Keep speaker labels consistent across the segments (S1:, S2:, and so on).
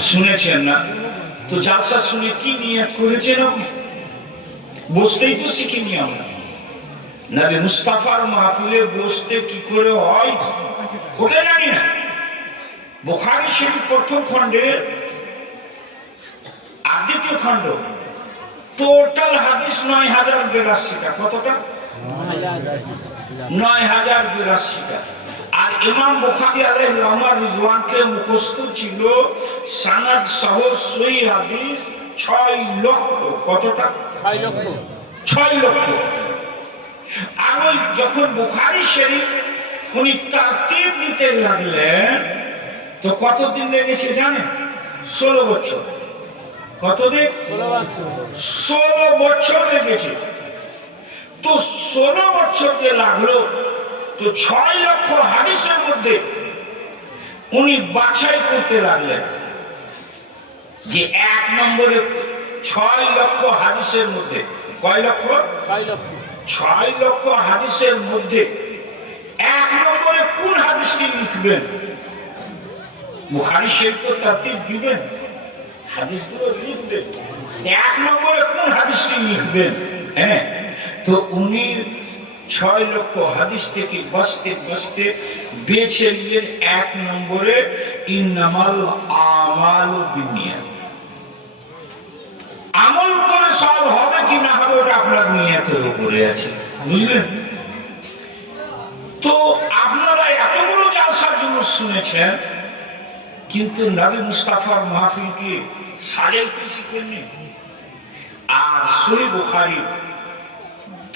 S1: শুনেছেন না। তো জালসা শুনে কি নিয়ত করেছেন আপনি? বসতেই তো শিখিনি আমরা। নবী মুস্তাফার মাহফিলে বসতে কি করে হয়? ওটা জানি না। বোখারি শরীফ প্রথম খণ্ডের আর দ্বিতীয় খণ্ড। টোটাল হাদিস নয় হাজার বিরাশিটা। কতটা? নয় হাজার বিরাশিটা। আর ইমাম বুখারি আলাইহিস রহমান রিজওয়ানকে মুখস্থ ছিল সানাদ সহ সই হাদিস ছয় লক্ষ। কতটা?
S2: ছয় লক্ষ।
S1: ছয় লক্ষ। আর ওই যখন বুখারি শরীফ উনি তারতিব দিতে লাগলেন তো কতদিন লেগেছে জানেন? ষোলো বছর। কতদিন?
S2: ষোলো বছর।
S1: ষোলো বছর লেগেছে। তো ষোলো বছর যে লাগল তো ছয় লক্ষ হাদিসের মধ্যে উনি বাছাই করতে লাগলেন যে এক নম্বরে ছয় লক্ষ হাদিসের মধ্যে কয় লক্ষ?
S2: ছয় লক্ষ।
S1: ছয় লক্ষ হাদিসের মধ্যে এক নম্বরে কোন হাদিসটি লিখবেন? বুখারি শরীফ তো তারতিব দিবেন। হাদিসগুলো লিখবেন। এক নম্বরে কোন হাদিসটি লিখবেন? হ্যাঁ? তো উনি ছয় লক্ষ হাদিস থেকে বসতে বসতে বেছে নিলেন এক নম্বরে ইন্নামাল আমাল বিনিয়াত। আমল করে সব হবে কি না হবে ওটা আপনার নিয়তের উপরে আছে, বুঝলেন? তো আপনারা এতগুলো জালসার জন্য শুনেছেন, কিন্তু নবী মুস্তাফার মাহফিলকে সাজাইতে শিখেননি। আর সই বুখারি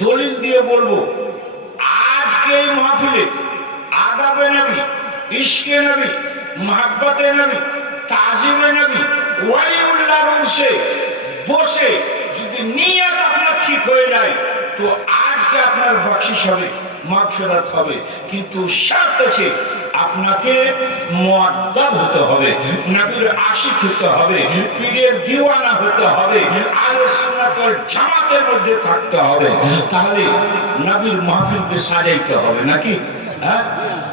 S1: দলিল দিয়ে বলব, আজকে এই মাহফিলে আদাবে নবী, ইশকে নবী, মহাব্বতে নবী, তাজিমে নবী, ওয়ালিউল্লাহ বসে বসে যদি নিয়ত আপনার ঠিক হয়ে যায়, তো আজকে আপনার বকশিস হবে। মাগফিরাত হবে। কিন্তু শর্ত আছে আপনাকে মুআদ্দাব হতে হবে, নবীর আশিক হতে হবে, পীরের দিওয়ানা হতে হবে আলে সুন্নাত ওয়াল জামাতের মধ্যে থাকতে হবে। তাহলে নবীর মাহফিলকে সাজাইতে হবে নাকি? হ্যাঁ?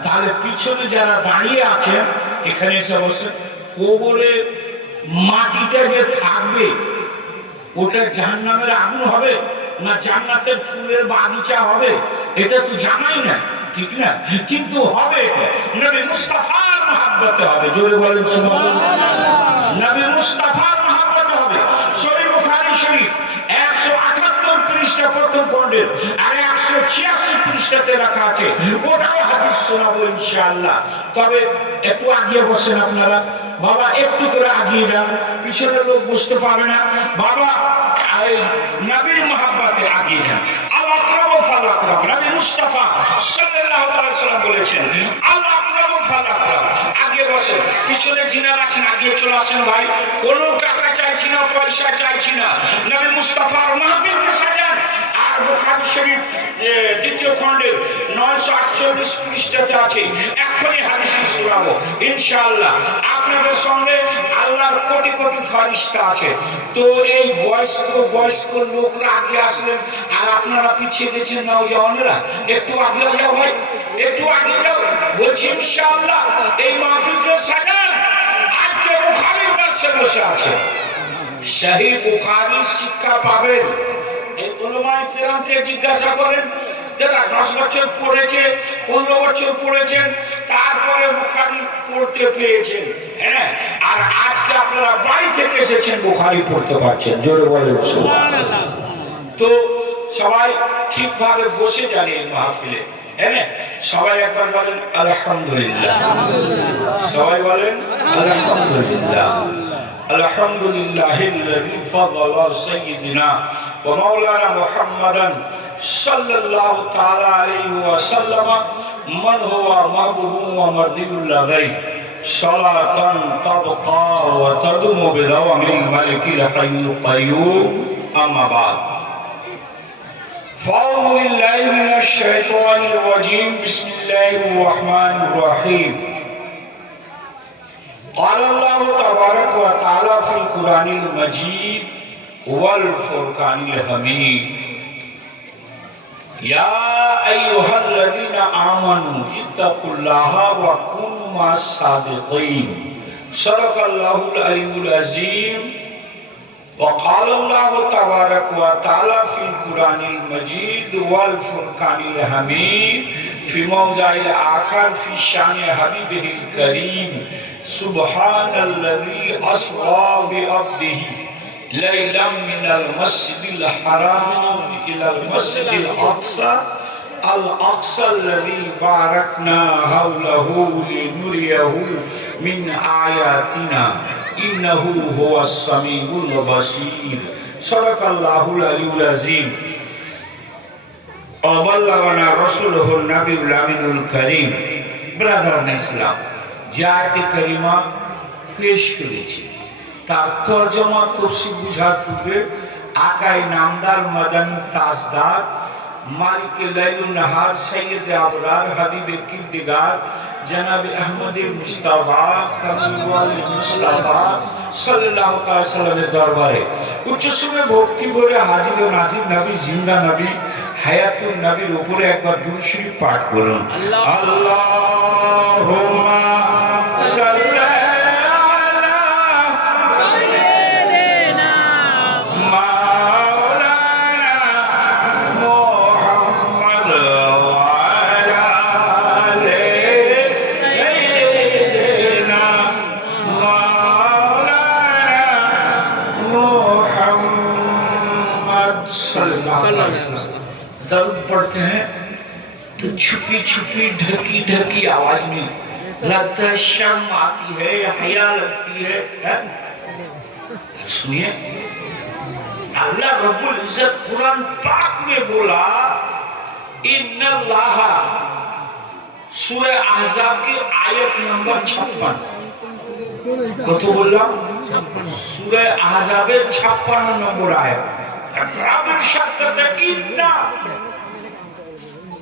S1: তাহলে পিছনে যারা দাঁড়িয়ে আছেন এখানে এসে বসে, কোবরে মাটিটা যে থাকবে, ওটা জাহান্নামের আগুন হবে? না, জান্নাতের ফুলের বাগিচা হবে, এটা তো জানাই না ঠিক না? কিন্তু হবে এটা। নবী মুস্তাফার মহাব্বতে হবে, জোরে বলেন নবী মুস্তাফার মহাব্বতে হবে। সহিহ বুখারী শরীফ 178 পৃষ্ঠা প্রথম খণ্ডের আর 186 পৃষ্ঠাতে রাখা আছে। ওটাও হাদিস শোনাবো ইনশাআল্লাহ। তবে একটু আগিয়ে বসেন আপনারা। বাবা, একটু করে আগিয়ে যান, পিছনের লোক বুঝতে পারবে না। বাবা নবীর মহাব্বাতে যান আল আকরাম ও ফাল আকরাম। নবী মুস্তাফা সাল্লাল্লাহু আলাইহি সাল্লাম বলেছেন, আল আকরাম ও ফাল আকরাম। আগে বসেন। পিছনে যিনারা আছেন আগে চলে আসেন ভাই। কোনো টাকা চাইছি না, পয়সা চাইছি না। নবী মুস্তাফার মাহফিলকে সাজান। আর বুখারী শরীফ দ্বিতীয় খণ্ডের নয়শো আটচল্লিশ পৃষ্ঠাতে আছে শোনাবো ইনশাআল্লাহ আপনাদের সঙ্গে আল্লাহর কোটি কোটি ফারিস্তা আছে। তো এই বয়স্ক বয়স্ক লোকরা আগে আসলেন, আর আপনারা পিছিয়ে গেছেন নওজওয়ানেরা একটু আগে যাও ভাই, একটু আগে যাও। বলছি ইনশাআল্লাহ এই মাহফিলকে সাজান। আজকে বুখারীর কাছে বসে আছে। শাহী বুখারী শিক্ষা পাবেন। এই ওলামায়ে কেরামকে জিজ্ঞাসা করেন দাদা দশ বছর পড়েছে পনেরো বছর পড়েছেন তারপরে বুখারি পড়তে পেয়েছেন হ্যাঁ আর আজকে আপনারা বাড়ি থেকে এসেছেন বুখারি পড়তে পারছেন জোরে বলেন সুবহানাল্লাহ। তো সবাই ঠিকভাবে বসে যান এই মাহফিলে হ্যাঁ সবাই একবার বলেন আলহামদুলিল্লাহ সবাই বলেন আলহামদুলিল্লাহ الحمد لله الذي فضل سيدنا ومولانا محمدا صلى الله تعالى عليه وسلم من هو محبوب ومرضي لديه. صلاة تبقى وتدوم بدوام الملك الحي القيوم. أما بعد. فأعوذ بالله من الشيطان الرجيم. بسم الله الرحمن الرحيم. قال الله تبارك وتعالى في القرآن المجيد والفرقان الحميد. يا أيها الذين آمنوا اتقوا الله وكونوا مع الصادقين صدق الله العلي العظيم وقال الله تبارك وتعالى في القرآن المجيد والفرقان الحميد في موضع الآخر في شان حبيبه الكريم سبحان الذي أسرى بعبده ليلا من المسجد الحرام إلى المسجد الأقصى الأقصى الذي باركنا حوله لنريه من آياتنا إنه هو السميع البصير صدق الله العلي العظيم وبلغنا رسوله النبي الأمين الكريم ব্রাদার ইসলাম যে আয়াতে করিমা পেশ করেছি তার তর্জমা বুঝার পূর্বে আকাই নামদার মাদানী তাজদার মালিক লাইলুন নাহার সৈয়দ আবরার হাবিবে কিরদিগার জনাব আহমদ মুস্তাফা মুস্তাফা সাল্লাল্লাহু তাআলা সাল্লামের দরবারে। উচ্চ সুরে ভক্তি ভরে হাজির ও নাজির নবী জিন্দা নবী হায়াতুন নবীর উপরে একবার দুরূদ শরীফ পাঠ করুন। আল্লাহুম্মা छुपी छुपी ढकी ढकी आवाज में लगता है शर्म आती है हया लगती है, है? सुनिए अल्लाह रब्बुल इज्जत कुरान पाक में बोला इन्नल्लाह सूरह আহজাব की आयत नंबर 56 কত বললাম সূরা আহজাবের 56 নম্বর আয়াত রাবের সাথে ইন্না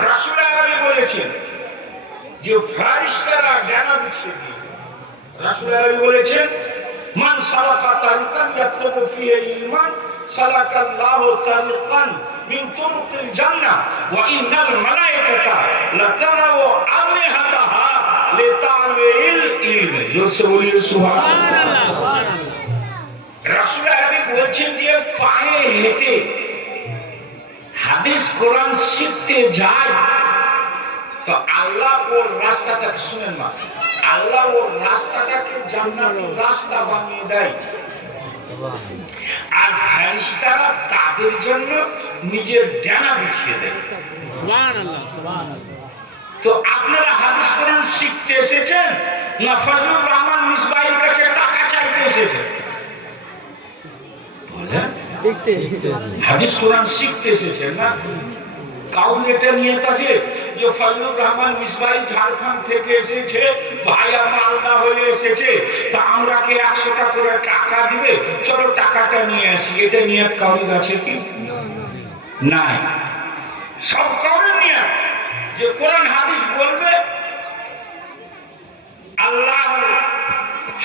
S1: রাসুল আলী বলেছেন যে ফারিস্তারা জ্ঞান বিছিয়ে দিয়েছে রাসুল আলী বলেছেন মান সালাকা তারিকান ইয়াতলুবু ফিহি ইলমান সালাকা আল্লাহু তারিকান মিন তুরুকিল জান্নাহ ওয়া ইন্নাল মালায়েকাতা লাতারাউ আজনিহাতাহা লিতা'ওয়িল ইলম। জোর বলিয়ে সুবহানাল্লাহ। রাসূল আলী বলছেন যে পায়ে হেঁটে হাদিস কোরআন শিখতে যায় তো আল্লাহ ওর রাস্তাটাকে শুনেন না আল্লাহ ওর রাস্তাটাকে জান্নাতের রাস্তা বানিয়ে দেয়। আর ফেরেশতারা তাদের জন্য নিজের ডানা বিছিয়ে দেয়। তো আপনারা হাদিস কোরআন শিখতে এসেছেন না ফজলুর রহমান মিসবাইয়ের কাছে টাকা চাইতে এসেছেন? বলেন। হাদিস কোরআন শিখতে এসেছেন না? কাউন এটা নিয়ে আছে যে ফজলুর রহমান মিসবাই ঝাড়খণ্ড থেকে এসেছে ভাইয়া মালদা হয়ে এসেছে, তা আমরা কে একশো টাকা করে টাকা দিবে? চলো টাকাটা নিয়ে আসি, এটা নিয়ে কাউরির আছে কি? নাই। সব কাউরে নিয়ে যে কোরআন হাদিস বলবে আল্লাহ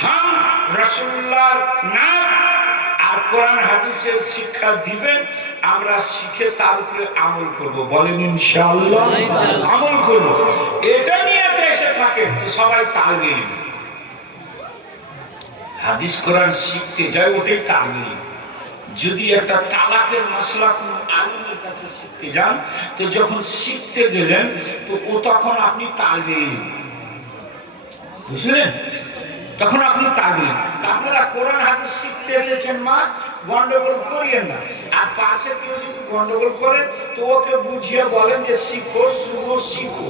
S1: হাম রসুল্লাহ নাম আর কোরআন হাদিসের শিক্ষা দিবেন আমরা শিখে তার উপরে আমল করব। বলেন ইনশাআল্লাহ আমল করব। এটা নিয়ে দেশে থাকেন তো সবাই তালবিল হাদিস কোরআন শিখতে যায় ওটাই তালবিল যদি একটা তালাকের মশলা কোন আলিমের কাছে শিখতে যান তো যখন শিখতে গেলেন তো ও তখন আপনি তালবিল বুঝলেন? তখন আপনি তাগলেন। আপনারা কোরআন হাতে শিখতে এসেছেন মা, গন্ডগোল করিয়েন না। আর পাশে কেউ যদি গন্ডগোল করে, তো ওকে বুঝিয়ে বলেন যে শিখো, শুভ, শিখো।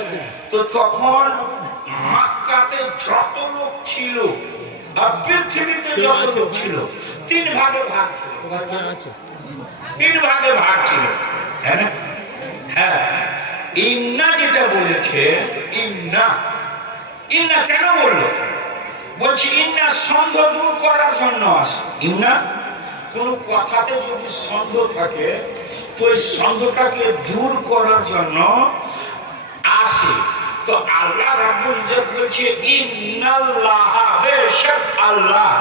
S1: তো তখন মাক্কাতে যত লোক ছিল আর পৃথিবীতে যত লোক ছিল তিন ভাগে ভাগ ছিল। তিন ভাগে ভাগ ছিল। হ্যাঁ হ্যাঁ। ইন্না যেটা বলেছে ইন্না। ইন্না কেন বলল? বলছি ইন্না সন্দেহ দূর করার জন্য আসে। ইন্না? কোন কথাতে যদি সন্দেহ থাকে তো এই সন্দেহটাকে দূর করার জন্য আসে। তো আল্লাহ রাব্বুল ইজ্জত বলছে ইন্নাল্লাহ বেশক আল্লাহ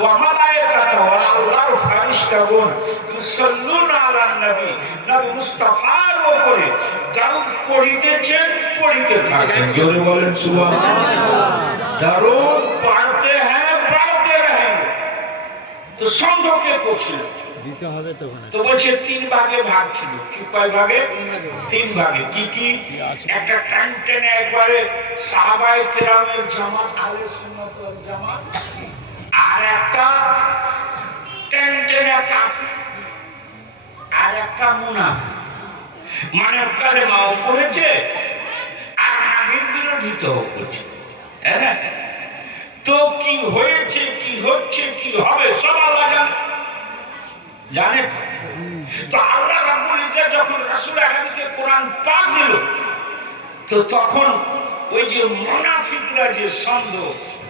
S1: ওয়া মালায়েকাতু ওয়া আল্লাহর ফেরেশতাগণ আলান নবী। নবী মুস্তাফার উপরে দারুদ পড়িতেছেন পড়িতে থাকেন। জোরে বলেন সুবহানাল্লাহ। দারুদ তো সন্দেহ করছিল
S2: দিতে হবে তো
S1: তো বলছে তিন ভাগে ভাগ ছিল। কি কয় ভাগে? তিন ভাগে কি কি? একটা টেনে একবারে সাহাবাই কেরামের জামাত আলে সুন্নাত জামাত আর একটা টেন টেনে কাফি আর একটা মুনাফি মানে কালেমাও পড়েছে আর নবীর বিরোধিতাও করছে হ্যাঁ তো কি হয়েছে, কি হচ্ছে, কি হবে, সব আল্লাহ জানে। জানে তো। আল্লাহ রাব্বুল ইজ্জত যখন রাসূল কোরআন পাক দিল, তো তখন ওই যে মুনাফিকরা যে সন্দেহ,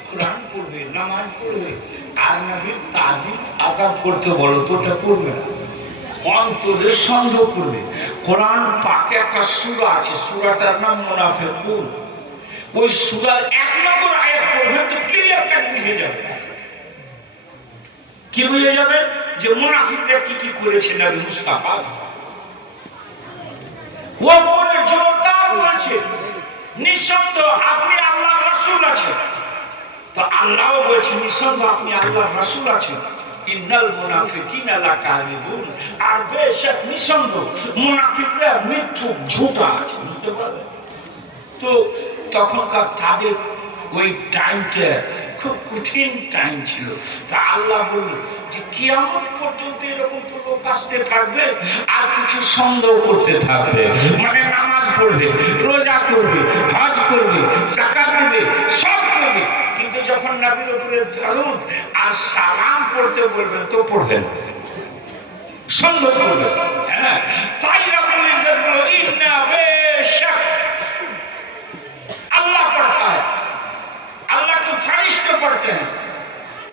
S1: কোরআন পড়বে, নামাজ পড়বে, আর নবীর তাজিম আদাব করতে বলো তো ওটা করবে না। অন্তরে সন্দেহ করবে। কোরআন পাকে একটা সূরা আছে, সূরাটার নাম মুনাফিকুন। ওই সূরার এক নম্বর আয়াত পড়বে তো ক্লিয়ার কাট কি বুঝে যাবে? যে মুনাফিকরা কি কি করেছে নবী মুস্তাফা? ও পরে জোরদার বলেছে নিঃসন্দেহ আপনি আল্লাহ রাসূল আছেন। তো আল্লাহ বলছে নিঃসন্দেহ আপনি আল্লাহ রাসূল আছেন। ইন্নাল মুনাফিকিনা লাকাযিবুন। আর বেশক নিঃসন্দেহ মুনাফিকরা মিথ্যুক, ঝুটা আছে, বুঝতে পারলেন? তো তখনকার তাদের ওই টাইমটা খুব কঠিন টাইম ছিল। তা আল্লাহ বলল যে, কিয়ামত পর্যন্ত এরকম তো লোক আসতে থাকবে আর কিছু সন্দেহ করতে থাকবে। মানে নামাজ পড়বে, রোজা করবে, হজ করবে, জাকাত দেবে, সব করবে। কিন্তু যখন নবীর উপরে ধরুন আর সালাম পড়তে বলবেন, তো পড়বেন। সন্দেহ করবে হ্যাঁ? তাই করতেন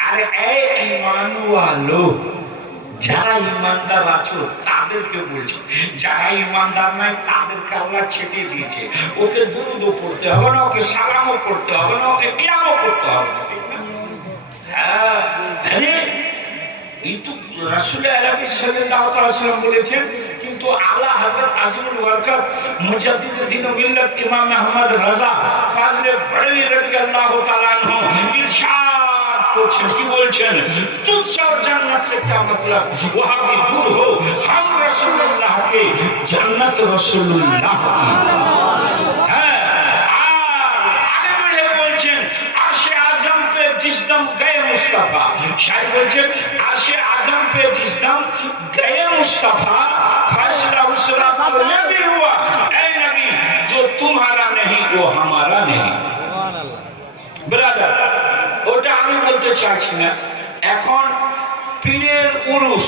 S1: আরে, এই যারা ইমানদার আছো, তাদেরকে বলছে, যারা ইমানদার নাই, তাদেরকে আল্লাহ ছেটে দিয়েছে। ওকে দুরুদও পড়তে হবে না, ওকে সালামও পড়তে হবে না, ওকে কিয়ামও করতে হবে না, ঠিক না? হ্যাঁ এই তো রাসুল আলাইহিস সাল্লাহ তাআলা বলেছেন কিন্তু আলা হযরত আজিমুল বরকত মুজাদ্দিদ দ্বীন ও মিল্লাত ইমাম আহমদ রাজা ফাজলে বরেলি রাদিয়াল্লাহু তাআলা আনহু ইরশাদ করছেন কি বলছেন তুঝসে और जन्नत से क्या मतलब वहां भी दूर हो हम रसूलुल्लाह के जन्नत रसूलुल्लाह की হ্যাঁ আর আগে বেড়ে বলছেন আশে আজম পে জিস দম গয়ে মুস্তাফা শায়দ বলছেন আশে আজম पे जिस दम गए मुस्तफा फैसला उस रात को ये भी हुआ ऐ नबी जो तुम्हारा नहीं वो हमारा नहीं ব্রাদার ওটা আমি বলতে চাইছি না এখন পীরের উরুস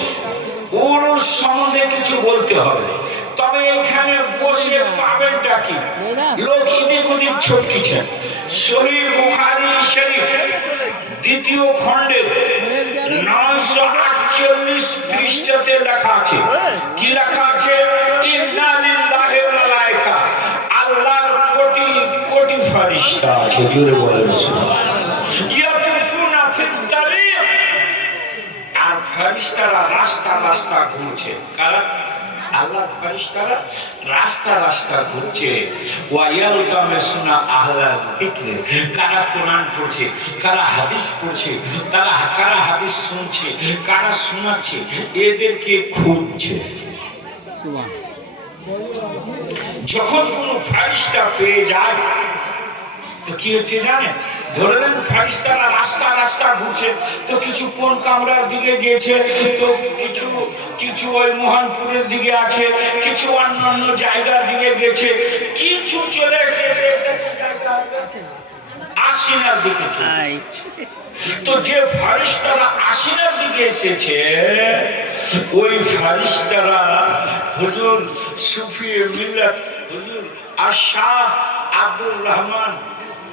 S1: উরুস সম্বন্ধে কিছু বলতে হবে তবে এখানে বসে পাবেনটা কি লোক ইদিক ওদিক ছটকিছেন শহীদ বুখারি শরীফ দ্বিতীয় খণ্ডের নয়শো আটচল্লিশ পৃষ্ঠাতে লেখা আছে ফেরেশতা আছে বলেন সুবহানাল্লাহ ইয়াতুফুনা ফিত তারিক আর ফেরেশতারা রাস্তা রাস্তা ঘুরছে। কারা? আল্লাহ ফারিস্তারা রাস্তা রাস্তা ঘুরছে। ওয়াইয়াল দামে শোনা আহলার বিক্রে কারা কোরআন পড়ছে কারা হাদিস পড়ছে তারা কারা হাদিস শুনছে কারা শোনাচ্ছে এদেরকে খুঁজছে। যখন কোনো ফারিস্তা পেয়ে যায় তো কি হচ্ছে জানেন? ধরে নেন ফারিস্তারা রাস্তা রাস্তা ঘুরছে তো কিছু কোন কামরার দিকে গিয়েছে তো কিছু কিছু ওই মোহনপুরের দিকে আছে কিছু অন্যান্য জায়গার দিকে গেছে কিছু চলে এসেছে আশিনার দিকে তো যে ফারিস্তারা আশিনার দিকে এসেছে ওই ফারিস্তারা হুজুর সুফি মিল্লাত হুজুর আশাহ আব্দুর রহমান